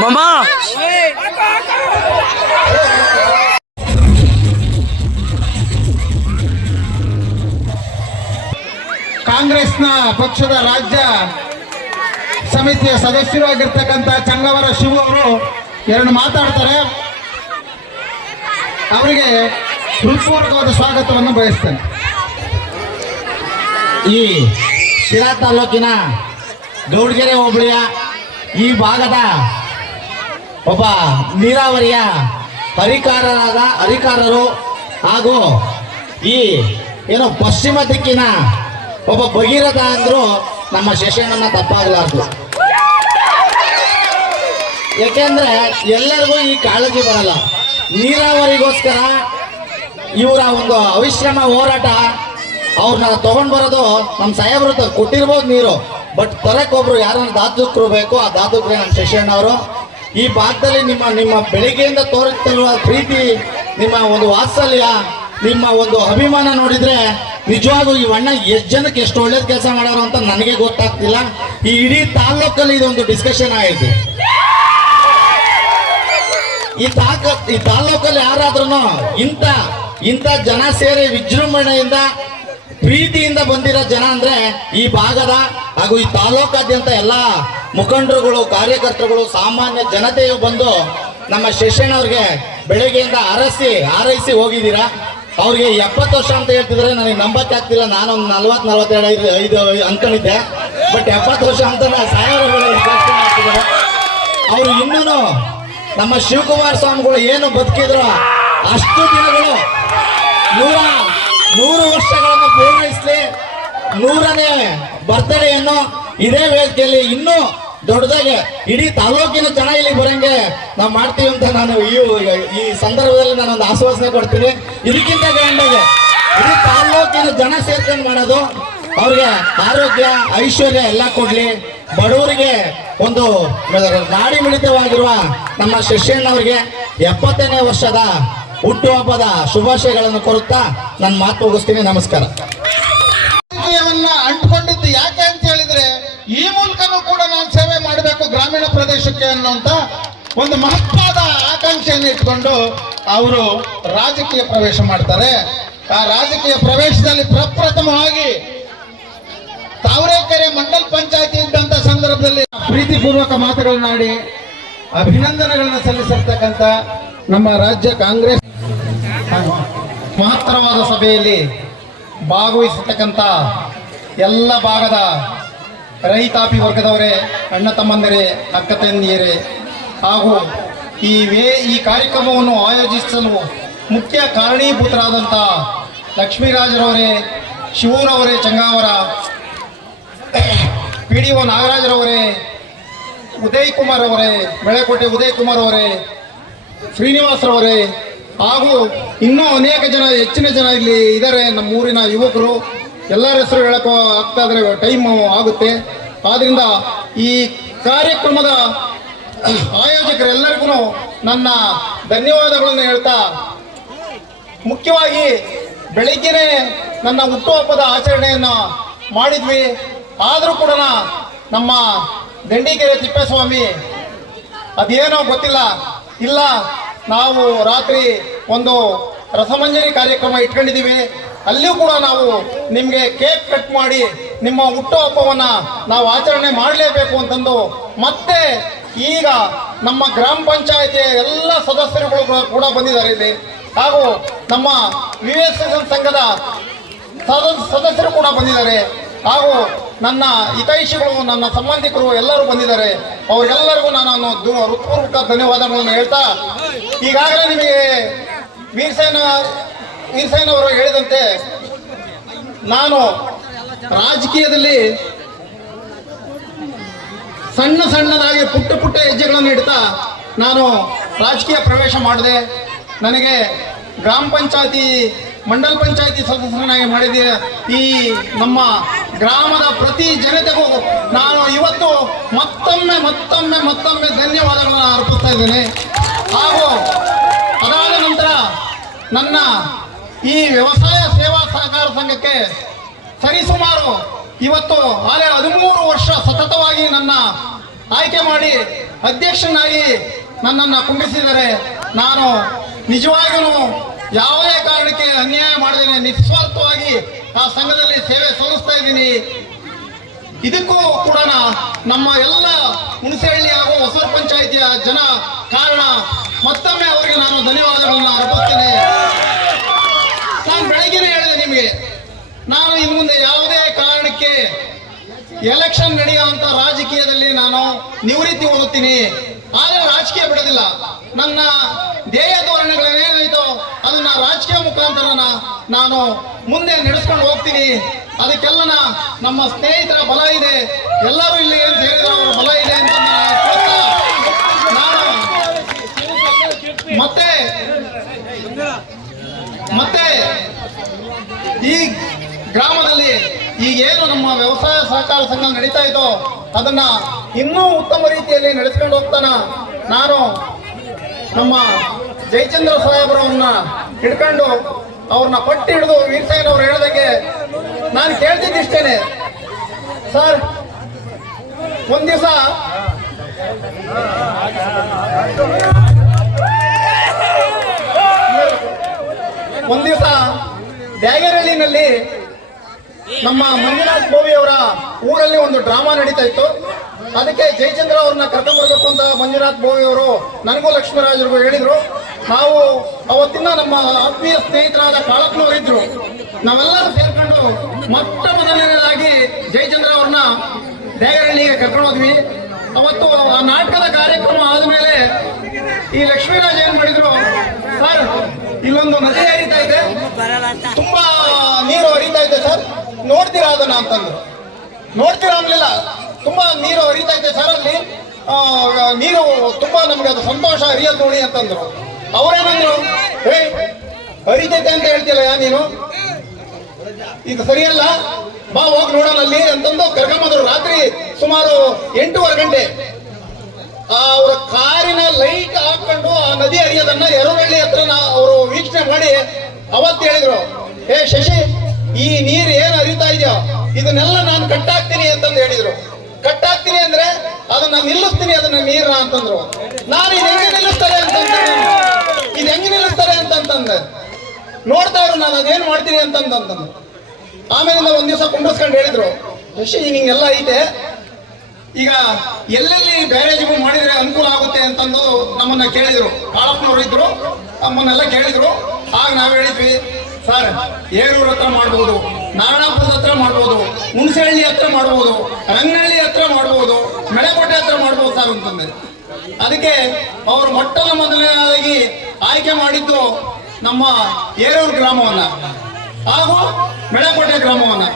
ಮಾಮಾ ಕಾಂಗ್ರೆಸ್ನ ಪಕ್ಷದ ರಾಜ್ಯ ಸಮಿತಿಯ ಸದಸ್ಯರು ಆಗಿರ್ತಕ್ಕಂಥ ಚಂಗವರ ಶಿವು ಅವರು ಎರಡು ಮಾತಾಡ್ತಾರೆ. ಅವರಿಗೆ ಹೃತ್ಪೂರ್ವಕವಾದ ಸ್ವಾಗತವನ್ನು ಬಯಸ್ತೇನೆ. ಈ ಶಿರಾ ತಾಲೂಕಿನ ಗೌಡಗೆರೆ ಹೋಬಳಿಯ ಈ ಭಾಗದ ಒಬ್ಬ ನೀರಾವರಿಯ ಅಧಿಕಾರರು ಹಾಗೂ ಈ ಏನು ಪಶ್ಚಿಮ ದಿಕ್ಕಿನ ಒಬ್ಬ ಭಗೀರಥ ಅಂದ್ರು ನಮ್ಮ ಶಶಣ್ಣನ ತಪ್ಪಾಗಲಾರ್ದು. ಯಾಕೆಂದ್ರೆ ಎಲ್ಲರಿಗೂ ಈ ಕಾಳಜಿ ಬರಲ್ಲ. ನೀರಾವರಿಗೋಸ್ಕರ ಇವರ ಒಂದು ಅವಿಶ್ರಮ ಹೋರಾಟ, ಅವ್ರನ್ನ ತಗೊಂಡ್ ಬರೋದು ನಮ್ಮ ಸಾಹೇಬರು ಕೊಟ್ಟಿರ್ಬೋದು ನೀರು, ಬಟ್ ತರಕ್ಕೊಬ್ರು ಯಾರನ್ನ ದಾತುಕರು ಬೇಕು, ಆ ದಾತುಕ್ರೆ ನಮ್ಮ ಶಶಣ್ಣ ಅವರು. ಈ ಭಾಗದಲ್ಲಿ ನಿಮ್ಮ ಬೆಳಿಗ್ಗೆಯಿಂದ ತೋರುತ್ತಿರುವ ಪ್ರೀತಿ, ನಿಮ್ಮ ಒಂದು ವಾತ್ಸಲ್ಯ, ನಿಮ್ಮ ಒಂದು ಅಭಿಮಾನ ನೋಡಿದ್ರೆ ನಿಜವಾಗೂ ಈ ಅಣ್ಣ ಎಷ್ಟು ಜನಕ್ಕೆ ಎಷ್ಟು ಒಳ್ಳೇದು ಕೆಲಸ ಮಾಡೋರು ಅಂತ ನನಗೆ ಗೊತ್ತಾಗ್ತಿಲ್ಲ. ಈ ಇಡೀ ತಾಲ್ಲೂಕಲ್ಲಿ ಇದೊಂದು ಡಿಸ್ಕಷನ್ ಆಗಿದೆ. ಈ ತಾಲ್ಲೂಕಲ್ಲಿ ಯಾರಾದ್ರೂ ಇಂಥ ಜನ ಸೇರಿ ವಿಜೃಂಭಣೆಯಿಂದ ಪ್ರೀತಿಯಿಂದ ಬಂದಿರೋ ಜನ ಅಂದ್ರೆ ಈ ಭಾಗದ ಹಾಗೂ ಈ ತಾಲೂಕಾದ್ಯಂತ ಎಲ್ಲ ಮುಖಂಡರುಗಳು, ಕಾರ್ಯಕರ್ತರುಗಳು, ಸಾಮಾನ್ಯ ಜನತೆಯು ಬಂದು ನಮ್ಮ ಶಶಣ್ಣವ್ರಿಗೆ ಬೆಳಗ್ಗೆಯಿಂದ ಹಾರೈಸಿ ಹೋಗಿದ್ದೀರಾ. ಅವ್ರಿಗೆ 70 ವರ್ಷ ಅಂತ ಹೇಳ್ತಿದ್ರೆ ನನಗೆ ನಂಬಕ್ಕೆ ಆಗ್ತಿಲ್ಲ. ನಾನೊಂದು 40-42 ಅನ್ಕೊಂಡಿದ್ದೆ, ಬಟ್ 70 ವರ್ಷ ಅಂತ ಮಾಡ್ತಿದ್ದಾರೆ. ಅವರು ಇನ್ನೂ ನಮ್ಮ ಶಿವಕುಮಾರ ಸ್ವಾಮಿಗಳು ಏನು ಬದುಕಿದ್ರು ಅಷ್ಟು ದಿನಗಳು 100 ವರ್ಷಗಳನ್ನು ಪೂರೈಸಲಿ. 100ನೇ ಬರ್ತ್ಡೇಯನ್ನು ಇದೇ ವೇದಿಕೆಯಲ್ಲಿ ಇನ್ನೂ ದೊಡ್ಡದಾಗಿ ಇಡೀ ತಾಲೂಕಿನ ಜನ ಇಲ್ಲಿ ಬರಂಗೆ ನಾವು ಮಾಡ್ತೀವಿ ಅಂತ ನಾನು ಈ ಸಂದರ್ಭದಲ್ಲಿ ನಾನೊಂದು ಆಶ್ವಾಸನೆ ಕೊಡ್ತೀನಿ. ಇದಕ್ಕಿಂತ ಗ್ರ್ಯಾಂಡಾಗಿ ಇಡೀ ತಾಲೂಕಿನ ಜನ ಸೇರ್ಕೊಂಡು ಮಾಡೋದು. ಅವ್ರಿಗೆ ಆರೋಗ್ಯ, ಐಶ್ವರ್ಯ ಎಲ್ಲ ಕೊಡ್ಲಿ. ಬಡವರಿಗೆ ಒಂದು ನಾಡಿ ಮಿಡಿತವಾಗಿರುವ ನಮ್ಮ ಶಶಣ್ಣವ್ರಿಗೆ 70ನೇ ವರ್ಷದ ಹುಟ್ಟುಹಬ್ಬದ ಶುಭಾಶಯಗಳನ್ನು ಕೋರುತ್ತಾ ನನ್ನ ಮಾತು ಮುಗಿಸ್ತೀನಿ. ನಮಸ್ಕಾರ. ಅಂಟ್ಕೊಂಡಿದ್ದು ಯಾಕೆ ಅಂತ ಹೇಳಿದ್ರೆ, ಈ ಮೂಲಕನೂ ಕೂಡ ನಾನು ಸೇವೆ ಮಾಡಬೇಕು ಗ್ರಾಮೀಣ ಪ್ರದೇಶಕ್ಕೆ ಅನ್ನುವಂತ ಒಂದು ಮಹತ್ವದ ಆಕಾಂಕ್ಷೆಯನ್ನು ಇಟ್ಕೊಂಡು ಅವರು ರಾಜಕೀಯ ಪ್ರವೇಶ ಮಾಡ್ತಾರೆ. ಆ ರಾಜಕೀಯ ಪ್ರವೇಶದಲ್ಲಿ ಪ್ರಪ್ರಥಮವಾಗಿ ತಾವರೆಕೆರೆ ಮಂಡಲ ಪಂಚಾಯತಿ ಇದ್ದಂತ ಸಂದರ್ಭದಲ್ಲಿ ಪ್ರೀತಿಪೂರ್ವಕ ಮಾತುಗಳನ್ನಾಡಿ ಅಭಿನಂದನೆಗಳನ್ನ ಸಲ್ಲಿಸಿರ್ತಕ್ಕಂಥ ನಮ್ಮ ರಾಜ್ಯ ಕಾಂಗ್ರೆಸ್ ಮಹತ್ತರವಾದ ಸಭೆಯಲ್ಲಿ ಭಾಗವಹಿಸತಕ್ಕಂಥ ಎಲ್ಲ ಭಾಗದ ರೈತಾಪಿ ವರ್ಗದವರೇ, ಅಣ್ಣ ತಮ್ಮಂದಿರೇ, ಅಕ್ಕ ತಂಗಿಯರೇ, ಹಾಗೂ ಈ ಕಾರ್ಯಕ್ರಮವನ್ನು ಆಯೋಜಿಸಲು ಮುಖ್ಯ ಕಾರಣೀಭೂತರಾದಂಥ ಲಕ್ಷ್ಮೀರಾಜರವರೇ, ಶಿವರವರೇ, ಚಂಗಾವರ, PDO ನಾಗರಾಜರವರೇ, ಉದಯ್ ಕುಮಾರ್ ಅವರೇ, ಬೆಳೆಕೋಟೆ ಉದಯ್ ಕುಮಾರ್ ಅವರೇ, ಶ್ರೀನಿವಾಸರವರೇ, ಹಾಗೂ ಇನ್ನೂ ಅನೇಕ ಜನ, ಹೆಚ್ಚಿನ ಜನ ಇಲ್ಲಿ ಇದ್ದಾರೆ. ನಮ್ಮ ಊರಿನ ಯುವಕರು ಎಲ್ಲರ ಹೆಸರು ಹೇಳಕ್ಕೂ ಆಗ್ತಾ ಇದ್ರೆ ಟೈಮ್ ಆಗುತ್ತೆ. ಆದ್ರಿಂದ ಈ ಕಾರ್ಯಕ್ರಮದ ಆಯೋಜಕರೆಲ್ಲರಿಗೂ ನನ್ನ ಧನ್ಯವಾದಗಳನ್ನು ಹೇಳ್ತಾ, ಮುಖ್ಯವಾಗಿ ಬೆಳಿಗ್ಗೆನೆ ನನ್ನ ಹುಟ್ಟುಹಬ್ಬದ ಆಚರಣೆಯನ್ನು ಮಾಡಿದ್ವಿ. ಆದರೂ ಕೂಡ ನಮ್ಮ ದಂಡಿಗೆರೆ ತಿಪ್ಪೇಸ್ವಾಮಿ ಅದೇನೋ ಗೊತ್ತಿಲ್ಲ, ಇಲ್ಲ ನಾವು ರಾತ್ರಿ ಒಂದು ರಸಮಂಜರಿ ಕಾರ್ಯಕ್ರಮ ಇಟ್ಕೊಂಡಿದ್ದೀವಿ, ಅಲ್ಲಿಯೂ ಕೂಡ ನಾವು ನಿಮಗೆ ಕೇಕ್ ಕಟ್ ಮಾಡಿ ನಿಮ್ಮ ಹುಟ್ಟುಹಬ್ಬವನ್ನು ನಾವು ಆಚರಣೆ ಮಾಡಲೇಬೇಕು ಅಂತಂದು ಮತ್ತೆ ಈಗ ನಮ್ಮ ಗ್ರಾಮ ಪಂಚಾಯತಿಯ ಎಲ್ಲ ಸದಸ್ಯರುಗಳು ಕೂಡ ಬಂದಿದ್ದಾರೆ ಇಲ್ಲಿ. ಹಾಗೂ ನಮ್ಮ ವಿವೇಚನ ಸಂಘದ ಸದಸ್ಯರು ಕೂಡ ಬಂದಿದ್ದಾರೆ. ಹಾಗೂ ನನ್ನ ಹಿತೈಷಿಗಳು, ನನ್ನ ಸಂಬಂಧಿಕರು ಎಲ್ಲರೂ ಬಂದಿದ್ದಾರೆ. ಅವರೆಲ್ಲರಿಗೂ ನಾನು ಹೃತ್ಪೂರ್ವಕ ಧನ್ಯವಾದಗಳನ್ನು ಹೇಳ್ತಾ, ಈಗಾಗಲೇ ನಿಮಗೆ ವೀರಸೇನ ಅವರು ಹೇಳಿದಂತೆ ನಾನು ರಾಜಕೀಯದಲ್ಲಿ ಸಣ್ಣ ಸಣ್ಣದಾಗಿ ಪುಟ್ಟ ಪುಟ್ಟ ಹೆಜ್ಜೆಗಳನ್ನು ಇಡ್ತಾ ನಾನು ರಾಜಕೀಯ ಪ್ರವೇಶ ಮಾಡಿದೆ. ನನಗೆ ಗ್ರಾಮ ಪಂಚಾಯತಿ ಮಂಡಲ ಪಂಚಾಯತಿ ಸದಸ್ಯನಾಗಿ ಮಾಡಿದ ಈ ನಮ್ಮ ಗ್ರಾಮದ ಪ್ರತಿ ಜನತೆಗೂ ನಾನು ಇವತ್ತು ಮತ್ತೊಮ್ಮೆ ಧನ್ಯವಾದಗಳನ್ನು ಅರ್ಪಿಸ್ತಾ ಇದ್ದೇನೆ. ಹಾಗೂ ಅದಾದ ನಂತರ ನನ್ನ ಈ ವ್ಯವಸಾಯ ಸೇವಾ ಸಹಕಾರ ಸಂಘಕ್ಕೆ ಸರಿಸುಮಾರು ಇವತ್ತು 13 ವರ್ಷ ಸತತವಾಗಿ ನನ್ನ ಆಯ್ಕೆ ಮಾಡಿ ಅಧ್ಯಕ್ಷನಾಗಿ ನನ್ನನ್ನು ಕುಂಡಿಸಿದರೆ ನಾನು ನಿಜವಾಗಿಯೂ ಯಾವುದೇ ಕಾರಣಕ್ಕೆ ಅನ್ಯಾಯ ಮಾಡದೇನೆ ನಿಸ್ವಾರ್ಥವಾಗಿ ಆ ಸಂಘದಲ್ಲಿ ಸೇವೆ ಸಲ್ಲಿಸ್ತಾ ಇದ್ದೀನಿ. ಇದಕ್ಕೂ ಕೂಡ ನಮ್ಮ ಎಲ್ಲ ಹುಣಸೆಹಳ್ಳಿ ಹಾಗೂ ಹೊಸ ಪಂಚಾಯಿತಿಯ ಜನ ಕಾರಣ. ಮತ್ತೊಮ್ಮೆ ಅವರಿಗೆ ನಾನು ಧನ್ಯವಾದಗಳನ್ನು ಅರ್ಪಿಸ್ತೇನೆ. ನಾನು ಬೆಳಗ್ಗೆನೇ ಹೇಳಿದೆ ನಿಮಗೆ, ನಾನು ಇನ್ನು ಮುಂದೆ ಯಾವುದೇ ಕಾರಣಕ್ಕೆ ಎಲೆಕ್ಷನ್ ನಡೆಯುವಂತ ರಾಜಕೀಯದಲ್ಲಿ ನಾನು ನಿವೃತ್ತಿ ಹೊಂದುತ್ತೀನಿ. ಆದರೆ ರಾಜಕೀಯ ಬಿಡೋದಿಲ್ಲ. ನನ್ನ ಧ್ಯೇಯ ಧೋರಣೆಗಳೇನಾಯ್ತೋ ಅದನ್ನ ರಾಜಕೀಯ ಮುಖಾಂತರ ನಾನು ಮುಂದೆ ನಡೆಸ್ಕೊಂಡು ಹೋಗ್ತೀನಿ. ಅದಕ್ಕೆಲ್ಲ ನಮ್ಮ ಸ್ನೇಹಿತರ ಬಲ ಇದೆ, ಎಲ್ಲರೂ ಇಲ್ಲಿ ಏನು ಸೇರಿದ್ರು ಅವರ ಬಲ ಇದೆ ಅಂತ ನಾನು ಮತ್ತೆ ಈ ಗ್ರಾಮದಲ್ಲಿ ಈಗೇನು ನಮ್ಮ ವ್ಯವಸಾಯ ಸಹಕಾರ ಸಂಘ ನಡೀತಾ ಇದ್ದೋ ಅದನ್ನ ಇನ್ನೂ ಉತ್ತಮ ರೀತಿಯಲ್ಲಿ ನಡೆಸ್ಕೊಂಡು ಹೋಗ್ತಾನ ನಾನು ನಮ್ಮ ಜಯಚಂದ್ರ ಸಾಹೇಬ್ರವ್ರನ್ನ ಹಿಡ್ಕೊಂಡು ಅವ್ರನ್ನ ಪಟ್ಟಿ ಹಿಡಿದು ವೀರಸೇನ್ ಅವ್ರು ಹೇಳ್ದಂಗೆ ನಾನು ಕೇಳ್ತಿದ್ದಿಷ್ಟೇನೆ, ಸರ್ ಒಂದ್ ದಿವಸ ದ್ಯಾಗರಹಳ್ಳಿನಲ್ಲಿ ನಮ್ಮ ಮಂಜುನಾಥ್ ಬೋವಿ ಅವರ ಊರಲ್ಲಿ ಒಂದು ಡ್ರಾಮಾ ನಡೀತಾ ಇತ್ತು. ಅದಕ್ಕೆ ಜಯಚಂದ್ರ ಅವ್ರನ್ನ ಕರ್ಕೊಂಡ್ ಬರ್ಬೇಕು ಅಂತ ಮಂಜುನಾಥ್ ಬೋವಿ ಅವರು ನನಗೂ ಲಕ್ಷ್ಮೀರಾಜರಿಗೂ ಹೇಳಿದ್ರು. ನಾವು ಅವತ್ತಿನ ನಮ್ಮ ಆತ್ಮೀಯ ಸ್ನೇಹಿತರಾದ ಕಾಳಪ್ಪನವರಿದ್ರು, ನಾವೆಲ್ಲರೂ ಸೇರ್ಕೊಂಡು ಮೊದಲನೇದಾಗಿ ಜಯಚಂದ್ರ ಅವ್ರನ್ನ ದ್ಯಾಗರಹಳ್ಳಿಗೆ ಕರ್ಕೊಂಡು ಹೋದ್ವಿ. ಅವತ್ತು ಆ ನಾಟಕದ ಕಾರ್ಯಕ್ರಮ ಆದ್ಮೇಲೆ ಈ ಲಕ್ಷ್ಮೀರಾಜ್ ಏನ್ ಮಾಡಿದ್ರು, ಸರ್ ಇಲ್ಲೊಂದು ನದಿ ಹರಿತಾ ಇದೆ, ತುಂಬಾ ನೀರು ಹರಿತಾ ಇದೆ ಸರ್, ನೋಡ್ತೀರಾ ಅದನ್ನ ಅಂತಂದ್ರು. ನೋಡ್ತೀರಾ ಅನ್ಲಿಲ್ಲ, ತುಂಬಾ ನೀರು ಹರಿತಾ ಇದೆ ಸರ್, ಅಲ್ಲಿ ನೀರು ತುಂಬಾ ನಮ್ಗೆ ಅದು ಸಂತೋಷ ಹರಿಯೋದು ನೋಡಿ ಅಂತಂದ್ರು. ಅವ್ರೇನಂದ್ರು, ಹರಿತೈತೆ ಅಂತ ಹೇಳ್ತಿಲ್ಲ ನೀನು, ಇದು ಸರಿಯಲ್ಲ, ಬಾ ಹೋಗಿ ನೋಡೋಣ ಅಲ್ಲಿ ಅಂತಂದು ಕರ್ಕೊಂಬಂದ್ರು. ರಾತ್ರಿ ಸುಮಾರು 8:15 ಗಂಟೆ ಅವರ ಕಾರಿನ ಲೈಟ್ ಹಾಕೊಂಡು ಆ ನದಿ ಹರಿಯೋದನ್ನ ಎರವಳ್ಳಿ ಹತ್ರ ಅವರು ವೀಕ್ಷಣೆ ಮಾಡಿ ಅವತ್ತು ಹೇಳಿದ್ರು, ಶಶಿ ಈ ನೀರು ಏನ್ ಹರಿತಾ ಇದೆಯೋ ಇದನ್ನೆಲ್ಲ ನಾನು ಕಟ್ಟಾಕ್ತೀನಿ ಅಂತಂದು ಹೇಳಿದ್ರು. ಕಟ್ಟಾಕ್ತೀನಿ ಅಂದ್ರೆ ಅದನ್ನ ನಿಲ್ಲಿಸ್ತೀನಿ, ಅದನ್ನ ನೀರ್ನ ಅಂತಂದ್ರು. ನಾನು ಇದು ಹೆಂಗೆ ನಿಲ್ಲಿಸ್ತಾರೆ ಅಂತಂದೆ ನೋಡ್ತಾ ಇದ್ರು, ನಾನು ಅದೇನ್ ಮಾಡ್ತೀನಿ ಅಂತಂದು. ಆಮೇಲೆ ಒಂದ್ ದಿವಸ ಕುಂಡಿಸ್ಕೊಂಡು ಹೇಳಿದ್ರು, ಶಶಿ ಹಿಂಗೆಲ್ಲ ಐತೆ, ಈಗ ಎಲ್ಲೆಲ್ಲಿ ಬ್ಯಾರೇಜ್ಗಳು ಮಾಡಿದ್ರೆ ಅನುಕೂಲ ಆಗುತ್ತೆ ಅಂತಂದು ನಮ್ಮನ್ನ ಕೇಳಿದ್ರು. ಕಾಳಪ್ಪನವರು ಇದ್ರು, ನಮ್ಮನ್ನೆಲ್ಲ ಕೇಳಿದ್ರು. ಆಗ ನಾವ್ ಹೇಳಿದ್ವಿ, ಸರ್ ಏರೂರ್ ಹತ್ರ ಮಾಡ್ಬೋದು, ನಾರಾಯಣಪುರದ ಹತ್ರ ಮಾಡ್ಬೋದು, ಹುಣಸೆಹಳ್ಳಿ ಹತ್ರ ಮಾಡ್ಬೋದು, ರಂಗನಹಳ್ಳಿ ಹತ್ರ ಮಾಡ್ಬೋದು, ಮೆಳೆಕೋಟೆ ಹತ್ರ ಮಾಡ್ಬೋದು ಸರ್ ಅಂತಂದ್ರೆ. ಅದಕ್ಕೆ ಅವರು ಮೊದಲನೇದಾಗಿ ಆಯ್ಕೆ ಮಾಡಿದ್ದು ನಮ್ಮ ಏರೂರು ಗ್ರಾಮವನ್ನ ಹಾಗೂ ಮೆಳೆಕೋಟೆ ಗ್ರಾಮವನ್ನ.